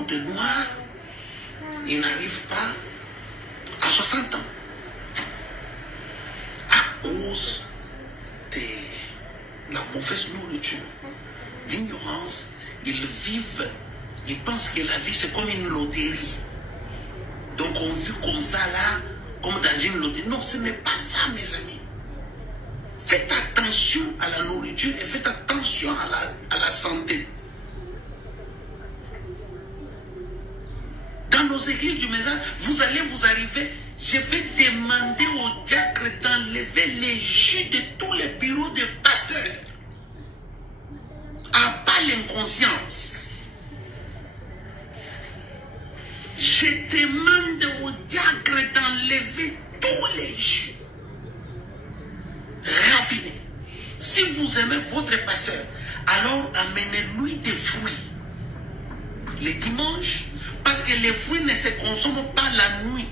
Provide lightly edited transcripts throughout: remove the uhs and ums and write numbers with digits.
beaucoup de noirs, ils n'arrivent pas à 60 ans. À cause de la mauvaise nourriture, l'ignorance, ils vivent, ils pensent que la vie c'est comme une loterie. Donc on vit comme ça là, comme dans une loterie. Non, ce n'est pas ça mes amis. Faites attention à la nourriture et faites attention à la santé. Dans nos églises du message, vous allez vous arriver, je vais demander au diacre d'enlever les jus de tous les bureaux de pasteurs. À pas l'inconscience. Je demande au diacre d'enlever tous les jus raffinés. Si vous aimez votre pasteur, alors amenez-lui des fruits. Les dimanches, parce que les fruits ne se consomment pas la nuit.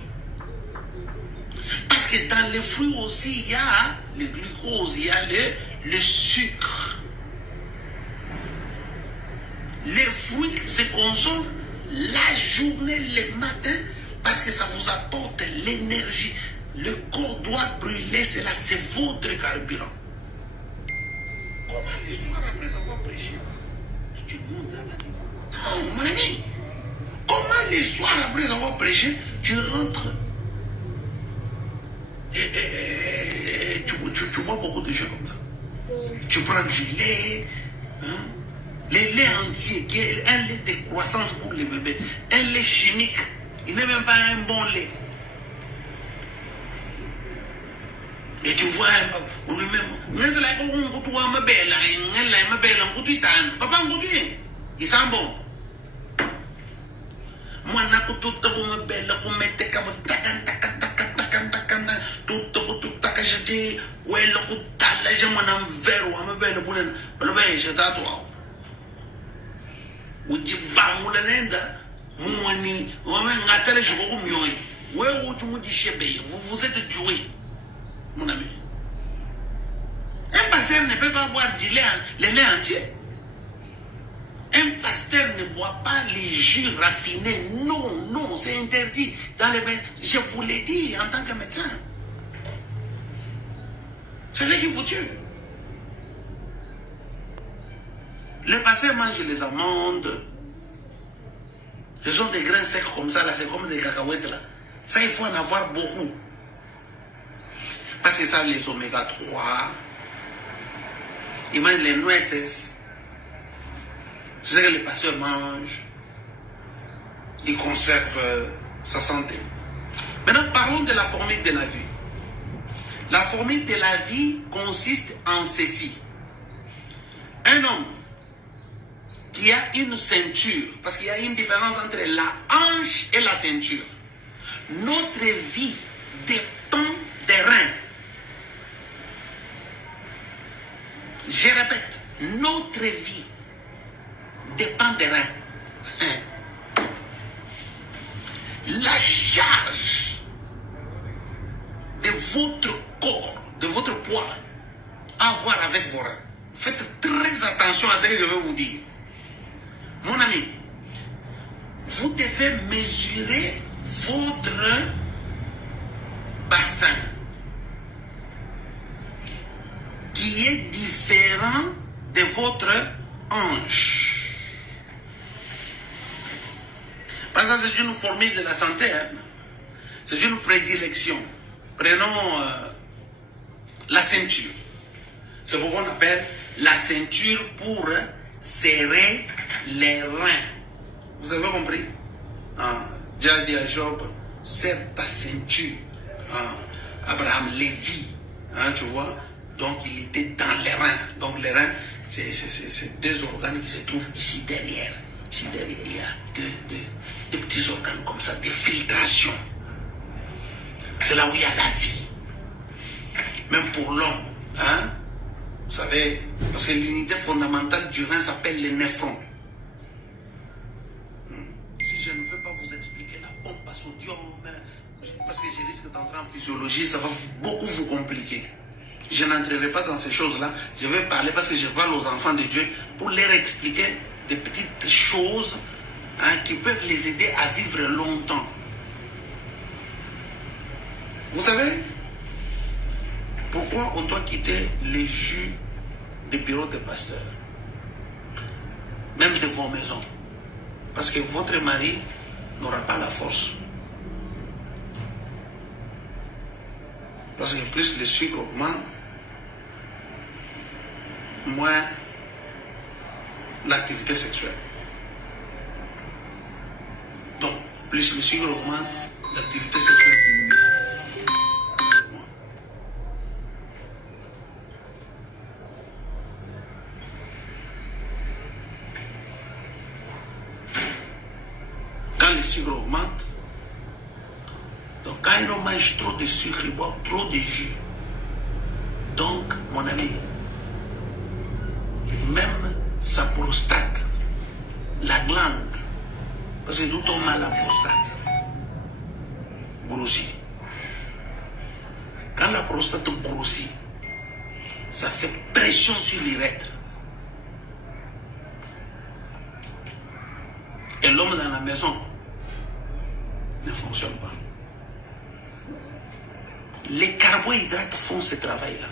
Parce que dans les fruits aussi, il y a le glucose, il y a le sucre. Les fruits se consomment la journée, le matin, parce que ça vous apporte l'énergie. Le corps doit brûler, c'est votre carburant. Comment le soir après avoir prêché, tu montes à la non, mamie. Comment le soir après avoir prêché, tu rentres et tu bois beaucoup de choses comme ça. Tu prends du lait, hein? Les laits entiers, un lait de croissance pour les bébés, un lait chimique, il n'est même pas un bon lait. Et tu vois, il sent bon. Moi, vous êtes doué, mon ami. Un pasteur ne peut pas boire du lait, le lait entier. Un pasteur ne boit pas les jus raffinés. Non, non, c'est interdit. Dans les... Je vous l'ai dit en tant que médecin. C'est ce qui vous tue. Les pasteurs mangent les amandes. Ce sont des grains secs comme ça, là, c'est comme des cacahuètes là. Ça, il faut en avoir beaucoup. Parce que ça, les oméga 3, ils mangent les noix. C'est ce que les pasteurs mangent. Ils conservent sa santé. Maintenant, parlons de la formule de la vie. La formule de la vie consiste en ceci. Un homme qui a une ceinture, parce qu'il y a une différence entre la hanche et la ceinture. Notre vie dépend des reins. Je répète, notre vie dépend des reins. La charge de votre corps, de votre poids, à voir avec vos reins. Faites très attention à ce que je vais vous dire. Mon ami, vous devez mesurer votre bassin qui est différent de votre hanche. Parce que c'est une formule de la santé, hein? C'est une prédilection. Prenons la ceinture. C'est pourquoi on appelle la ceinture pour serrer les reins. Vous avez compris? Dieu a dit à Job, serre ta ceinture. Abraham Lévi, tu vois? Donc il était dans les reins. Donc les reins, c'est deux organes qui se trouvent ici derrière. Ici derrière, il y a des petits organes comme ça, des filtrations. C'est là où il y a la vie. Même pour l'homme. Hein? Vous savez, parce que l'unité fondamentale du rein s'appelle les néphrons. Si je ne veux pas vous expliquer la pompe à sodium, parce que je risque d'entrer en physiologie, ça va beaucoup vous compliquer. Je n'entrerai pas dans ces choses-là. Je vais parler parce que je parle aux enfants de Dieu pour leur expliquer des petites choses hein, qui peuvent les aider à vivre longtemps. Vous savez pourquoi on doit quitter les jus des bureaux de pasteurs, même de vos maisons? Parce que votre mari n'aura pas la force. Parce que plus le sucre augmente, moins l'activité sexuelle. Donc, plus le sucre augmente, l'activité sexuelle diminue. Quand le sucre augmente, donc quand il mange trop de sucre, il boit trop de jus. Donc, mon ami, même sa prostate, la glande, parce que d'où on a la prostate, grossit. Quand la prostate grossit, ça fait pression sur l'urètre. Et l'homme dans la maison ne fonctionne pas. Les carbohydrates font ce travail-là.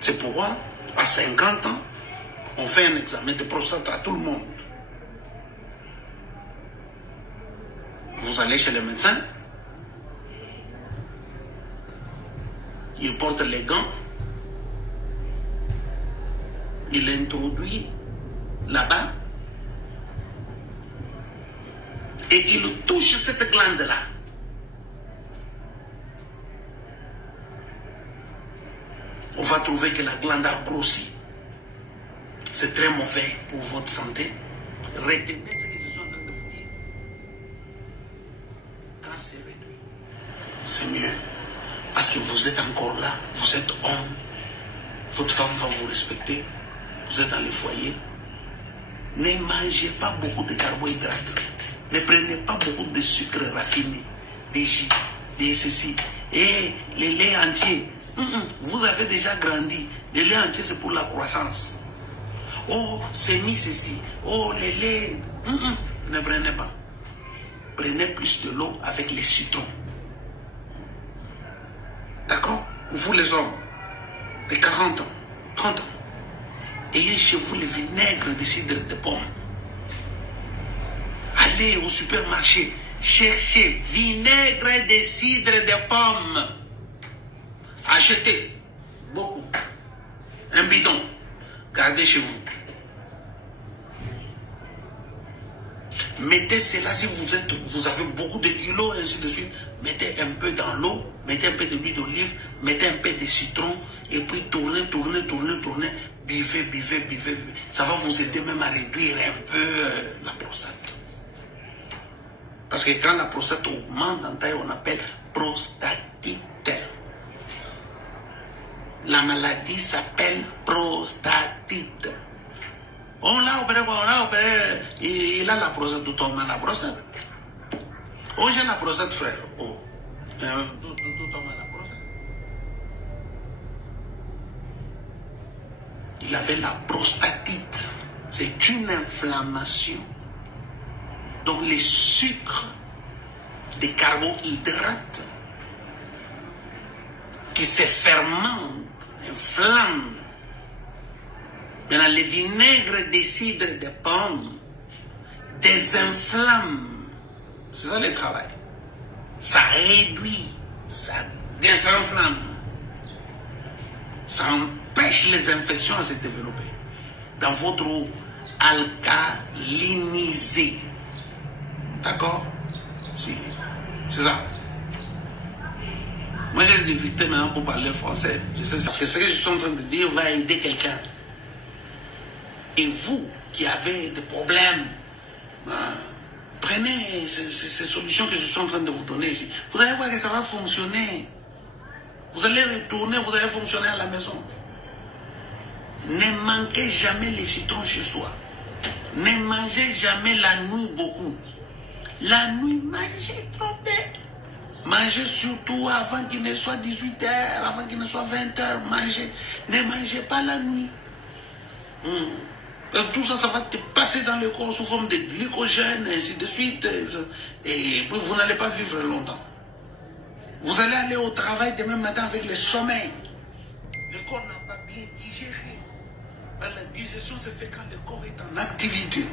C'est pourquoi, à 50 ans, on fait un examen de prostate à tout le monde. Vous allez chez le médecin, il porte les gants, il introduit là-bas et il touche cette glande-là. On va trouver que la glande a grossi. C'est très mauvais pour votre santé. Retenez ce que je suis en train de vous dire. Quand c'est réduit, c'est mieux. Parce que vous êtes encore là. Vous êtes homme. Votre femme va vous respecter. Vous êtes dans le foyer. Ne mangez pas beaucoup de carbohydrates. Ne prenez pas beaucoup de sucre raffiné, des jus, des ceci. Et les laits entiers. Vous avez déjà grandi. Le lait entier, c'est pour la croissance. Oh, c'est mis ceci. Oh, les laits. Ne prenez pas. Prenez plus de l'eau avec les citrons. D'accord? Vous les hommes de 40 ans, 30 ans, ayez chez vous le vinaigre de cidre de pomme. Allez au supermarché, cherchez vinaigre de cidre de pomme. Achetez beaucoup. Un bidon. Gardez chez vous. Mettez cela si vous avez beaucoup de kilos, et ainsi de suite. Mettez un peu dans l'eau, mettez un peu de l'huile d'olive, mettez un peu de citron, et puis tournez. Buvez. Ça va vous aider même à réduire un peu la prostate. Parce que quand la prostate augmente en taille, on appelle prostatite. La maladie s'appelle prostatite. On l'a opéré, il a la prostate, tout le monde a la prostate. Oh, j'ai la prostate, frère. Oh, tout le monde a la prostate. Il avait la prostatite. C'est une inflammation. Donc les sucres, des carbohydrates qui se fermentent, inflamment. Maintenant, le vinaigre de cidre de pomme désinflamme. C'est ça le travail. Ça réduit, ça désinflamme. Ça empêche les infections à se développer. Dans votre eau alcalinisée. D'accord? C'est ça. Moi, j'ai des difficultés maintenant pour parler français. Je sais que ce que je suis en train de dire va aider quelqu'un. Et vous qui avez des problèmes, prenez ces solutions que je suis en train de vous donner ici. Vous allez voir que ça va fonctionner. Vous allez retourner, vous allez fonctionner à la maison. Ne manquez jamais les citrons chez soi. Ne mangez jamais la nuit beaucoup. La nuit, mangez trop peu. Mangez surtout avant qu'il ne soit 18h, avant qu'il ne soit 20h. Mangez. Ne mangez pas la nuit. Tout ça, ça va te passer dans le corps sous forme de glycogène, et ainsi de suite. Et puis vous n'allez pas vivre longtemps. Vous allez aller au travail demain matin avec le sommeil. Le corps n'a pas bien digéré. La digestion se fait quand le corps est en activité.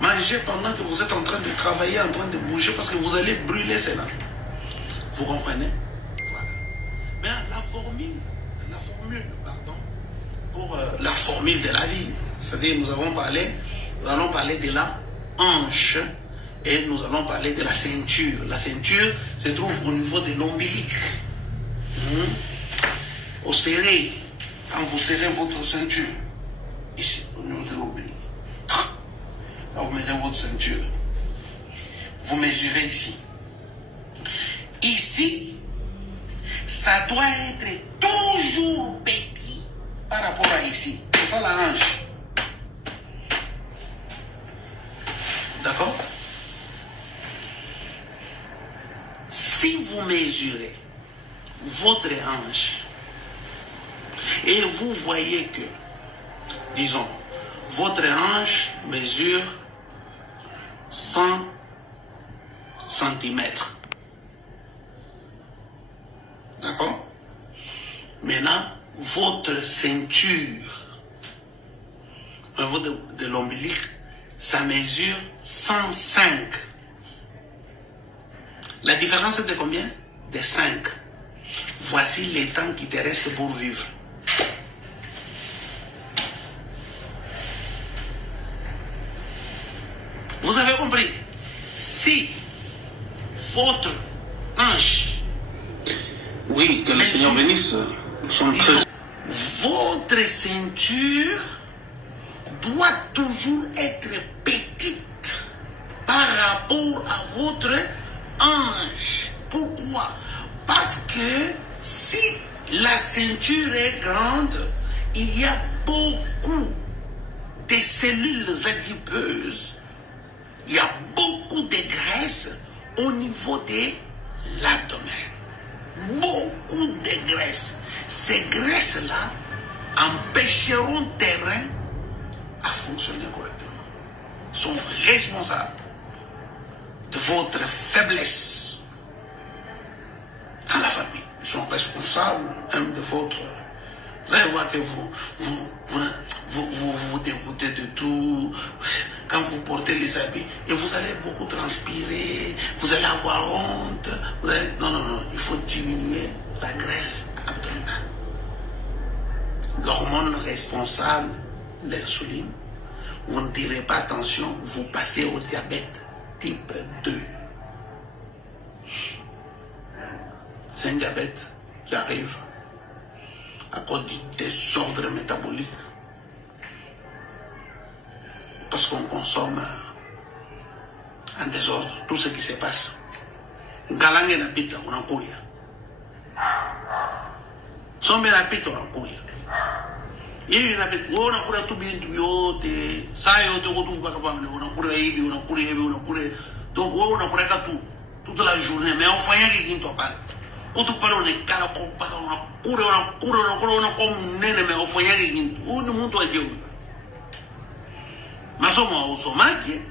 Mangez pendant que vous êtes en train de travailler, en train de bouger, parce que vous allez brûler cela. Vous comprenez? Voilà. Mais la formule, pardon, pour la formule de la vie. C'est-à-dire, nous allons parler de la hanche et nous allons parler de la ceinture. La ceinture se trouve au niveau de l'ombilic. Au serré, quand vous serrez votre ceinture, ici, au niveau de l'ombilic. Là, vous mettez votre ceinture. Vous mesurez ici. Ici, ça doit être toujours petit par rapport à ici. C'est ça la hanche. D'accord? Si vous mesurez votre hanche et vous voyez que, disons, votre hanche mesure 100 cm. D'accord? Maintenant, votre ceinture au niveau de l'ombilic, ça mesure 105. La différence est de combien? De 5. Voici les temps qui te restent pour vivre. Vous avez compris? Si votre hanche, oui, que le Seigneur bénisse, nous sommes très... Votre ceinture doit toujours être petite par rapport à votre hanche. Pourquoi? Parce que si la ceinture est grande, il y a beaucoup de cellules adipeuses, il y a beaucoup de graisse au niveau de l'abdomen. Beaucoup de graisse. Ces graisses-là empêcheront tes reins à fonctionner correctement. Ils sont responsables de votre faiblesse dans la famille. Ils sont responsables même de votre... Vous allez voir que vous dégoûtez de tout. Quand vous portez les habits, et vous allez beaucoup transpirer, vous allez avoir honte. Non, il faut diminuer la graisse abdominale. L'hormone responsable, l'insuline, vous ne tirez pas attention, vous passez au diabète type 2. C'est un diabète qui arrive à cause du désordre métabolique. Parce qu'on consomme en désordre tout ce qui se passe. Galangue na pita, on a couillé. Sombe na pita, on a couillé. Il na pita, on a couillé tout bien, tout bien, ça y est, on a couillé, on a couillé. Donc, on a couillé toute la journée, mais on fait rien qui ne pas. Quand tu parles, on est calme, on a couillé, on a comme nene, mais on fait rien qui ne pas. On ne monte pas Dieu. Masomo usomake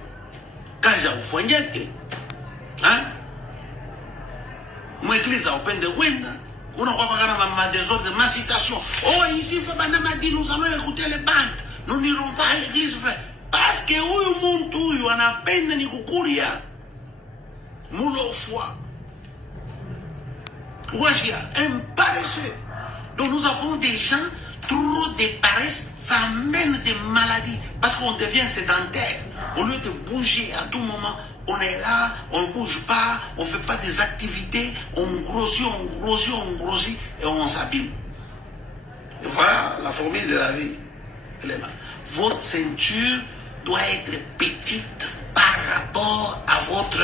kaja ufanyake mwekliza upende wenda unakuwa pakana ma désordre ma citation. Oh ici fait bana m'a dit nous allons écouter les bandes, nous n'irons pas à l'église frère parce que huyu muntu huyu anapenda ni kukuria mulo foi washia un paresseux. Donc nous avons des gens. Trop de paresse, ça amène des maladies parce qu'on devient sédentaire. Au lieu de bouger à tout moment, on est là, on ne bouge pas, on ne fait pas des activités, on grossit et on s'abîme. Et voilà la formule de la vie. Votre ceinture doit être petite par rapport à votre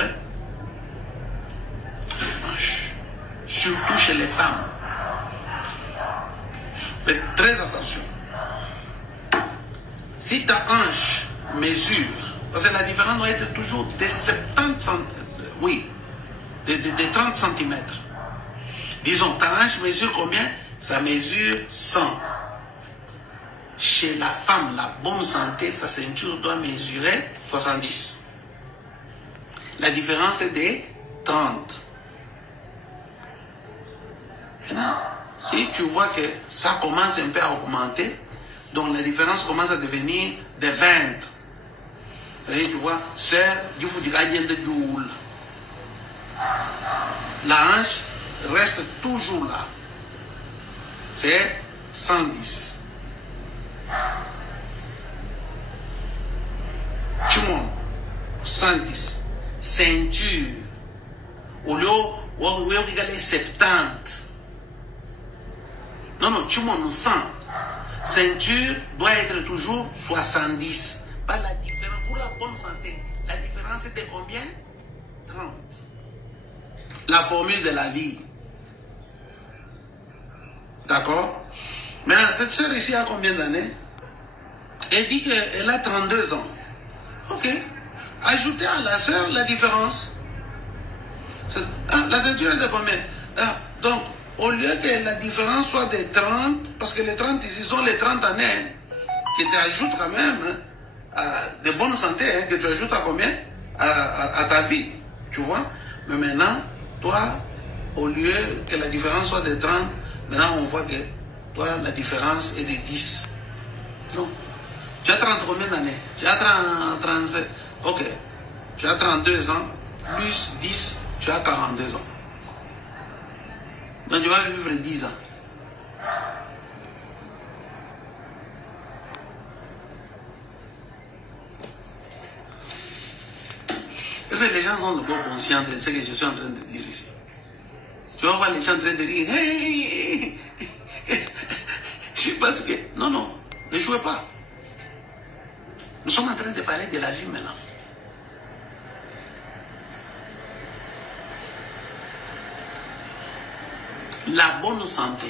hanche. Surtout chez les femmes. Faites très attention. Si ta hanche mesure, parce que la différence doit être toujours de 70 cm, oui, de 30 cm. Disons, ta hanche mesure combien? Ça mesure 100. chez la femme, la bonne santé, sa ceinture doit mesurer 70. La différence est de 30. Maintenant, si tu vois que ça commence un peu à augmenter, donc la différence commence à devenir de 20. C'est-à-dire, tu vois, sœur, du faut du gardien de Djoul. La hanche reste toujours là. C'est 110. Tout le monde, 110. Ceinture, au lieu où regarder 70. Non, tout le monde 100. Ceinture doit être toujours 70. Pas la différence. Pour la bonne santé, la différence est de combien? 30. La formule de la vie. D'accord? Maintenant, cette soeur ici a combien d'années? Elle dit qu'elle a 32 ans. Ok. Ajoutez à la soeur la différence. La ceinture est de combien? Donc, au lieu que la différence soit de 30, parce que les 30 ici sont les 30 années, qui t'ajoutent quand même de bonne santé, que tu ajoutes à combien? À ta vie. Tu vois? Mais maintenant, toi, au lieu que la différence soit de 30, maintenant on voit que toi, la différence est de 10. Donc, tu as 30 combien d'années? Tu as 37. Ok. Tu as 32 ans, plus 10, tu as 42 ans. Donc tu vas vivre 10 ans. Est-ce que les gens sont d'abord conscients de ce que je suis en train de dire ici? Tu vas voir les gens en train de rire. Hey, je pense que... Non, ne jouez pas. Nous sommes en train de parler de la vie maintenant. La bonne santé